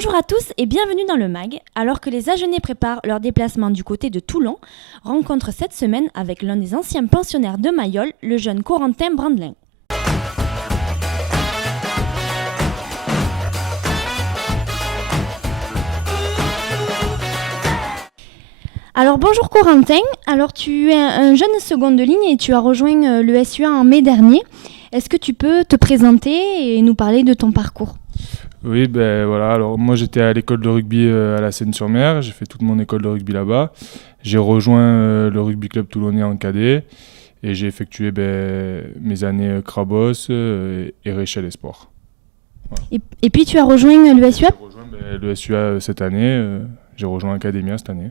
Bonjour à tous et bienvenue dans le MAG. Alors que les Agenais préparent leur déplacement du côté de Toulon, rencontre cette semaine avec l'un des anciens pensionnaires de Mayol, le jeune Corentin Brandelin. Alors bonjour Corentin, alors tu es un jeune seconde ligne et tu as rejoint le SUA en mai dernier. Est-ce que tu peux te présenter et nous parler de ton parcours ? Oui, ben voilà. Alors moi j'étais à l'école de rugby à la Seine-sur-Mer, j'ai fait toute mon école de rugby là-bas. J'ai rejoint le rugby club toulonnais en cadet et j'ai effectué mes années Crabos et Réchel et Sport. Voilà. Et puis tu as rejoint le SUA ? J'ai rejoint le SUA cette année, j'ai rejoint Academia cette année.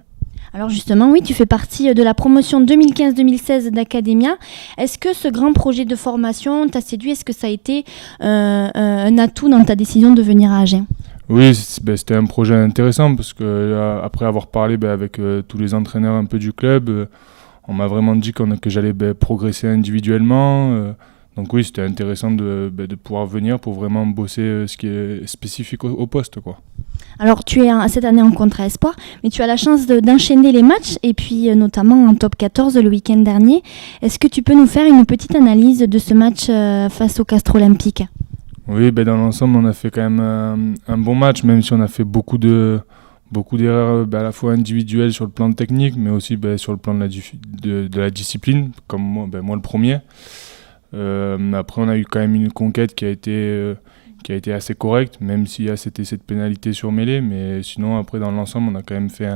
Alors justement, oui, tu fais partie de la promotion 2015-2016 d'Academia. Est-ce que ce grand projet de formation t'a séduit ? Est-ce que ça a été un atout dans ta décision de venir à Agen ? Oui, c'était un projet intéressant parce que après avoir parlé avec tous les entraîneurs un peu du club, on m'a vraiment dit que j'allais progresser individuellement. Donc oui, c'était intéressant de pouvoir venir pour vraiment bosser ce qui est spécifique au poste, quoi. Alors tu es cette année en contrat espoir, mais tu as la chance d'enchaîner les matchs et puis notamment en top 14 le week-end dernier. Est-ce que tu peux nous faire une petite analyse de ce match face au Castres Olympique ? Oui, dans l'ensemble on a fait quand même un bon match, même si on a fait beaucoup d'erreurs à la fois individuelles sur le plan technique, mais aussi sur le plan de la discipline, comme moi le premier. Après on a eu quand même une conquête qui a été assez correcte, même s'il y a cette pénalité sur mêlée, mais sinon après dans l'ensemble on a quand même fait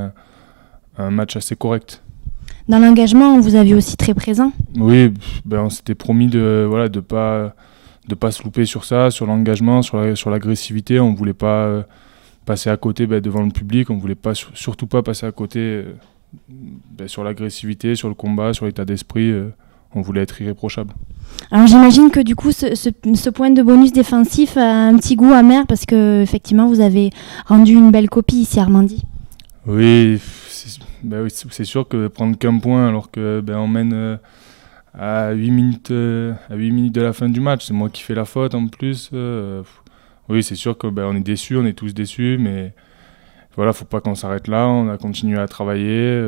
un match assez correct. Dans l'engagement, vous aviez aussi très présent ? Oui, on s'était promis de pas se louper sur ça, sur l'engagement, sur l'agressivité. On voulait pas passer à côté devant le public, on voulait pas surtout pas passer à côté sur l'agressivité, sur le combat, sur l'état d'esprit. On voulait être irréprochable. Alors j'imagine que du coup ce point de bonus défensif a un petit goût amer parce que effectivement vous avez rendu une belle copie ici à Armandie. Oui, c'est sûr que prendre qu'un point alors que on mène à 8 minutes de la fin du match, c'est moi qui fais la faute en plus. Oui, c'est sûr que on est déçus, on est tous déçus, mais voilà, faut pas qu'on s'arrête là. On a continué à travailler.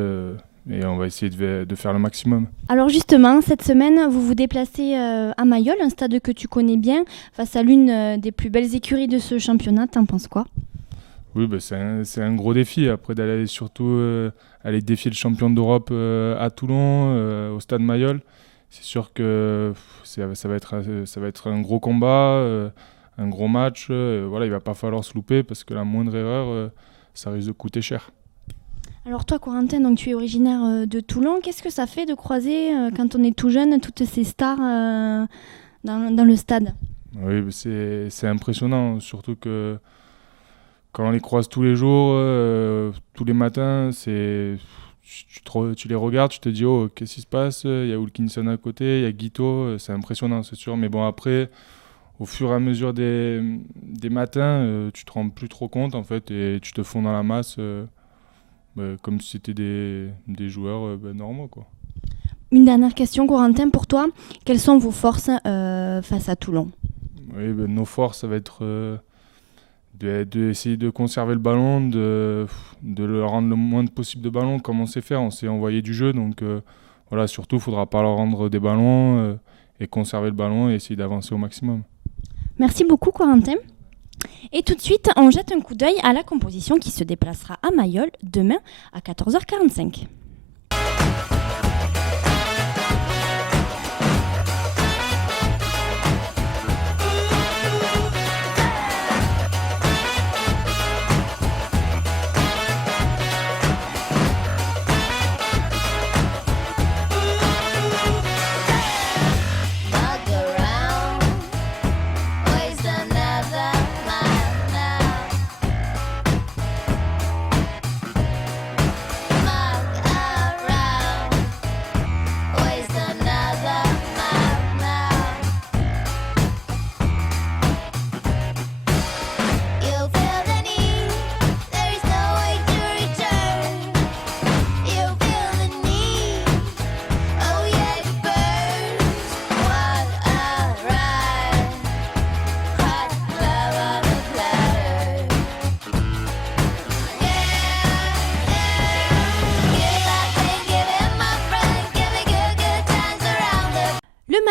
Et on va essayer de faire le maximum. Alors justement, cette semaine, vous vous déplacez à Mayol, un stade que tu connais bien, face à l'une des plus belles écuries de ce championnat. T'en penses quoi ? Oui, c'est un gros défi. Après, d'aller surtout aller défier le champion d'Europe à Toulon, au stade Mayol. C'est sûr que ça va être un gros combat, un gros match. Voilà, il ne va pas falloir se louper parce que la moindre erreur, ça risque de coûter cher. Alors toi, Corentin, donc tu es originaire de Toulon. Qu'est-ce que ça fait de croiser, quand on est tout jeune, toutes ces stars dans le stade ? Oui, c'est impressionnant, surtout que quand on les croise tous les jours, tous les matins, tu les regardes, tu te dis « Oh, qu'est-ce qui se passe ? Il y a Wilkinson à côté, il y a Guito. » C'est impressionnant, c'est sûr. Mais bon, après, au fur et à mesure des matins, tu te rends plus trop compte, en fait, et tu te fonds dans la masse. Comme si c'était des joueurs normaux, quoi. Une dernière question, Corentin, pour toi. Quelles sont vos forces face à Toulon ? Oui, nos forces, ça va être d'essayer de conserver le ballon, de leur rendre le moins possible de ballons, comme on sait faire. On sait envoyer du jeu, donc voilà, surtout, il ne faudra pas leur rendre des ballons et conserver le ballon et essayer d'avancer au maximum. Merci beaucoup, Corentin. Et tout de suite, on jette un coup d'œil à la composition qui se déplacera à Mayol demain à 14h45.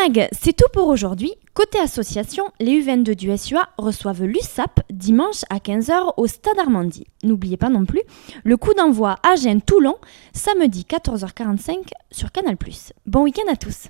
Mag, c'est tout pour aujourd'hui. Côté association, les U22 du SUA reçoivent l'USAP dimanche à 15h au Stade Armandie. N'oubliez pas non plus le coup d'envoi Agen-Toulon, samedi 14h45 sur Canal+. Bon week-end à tous.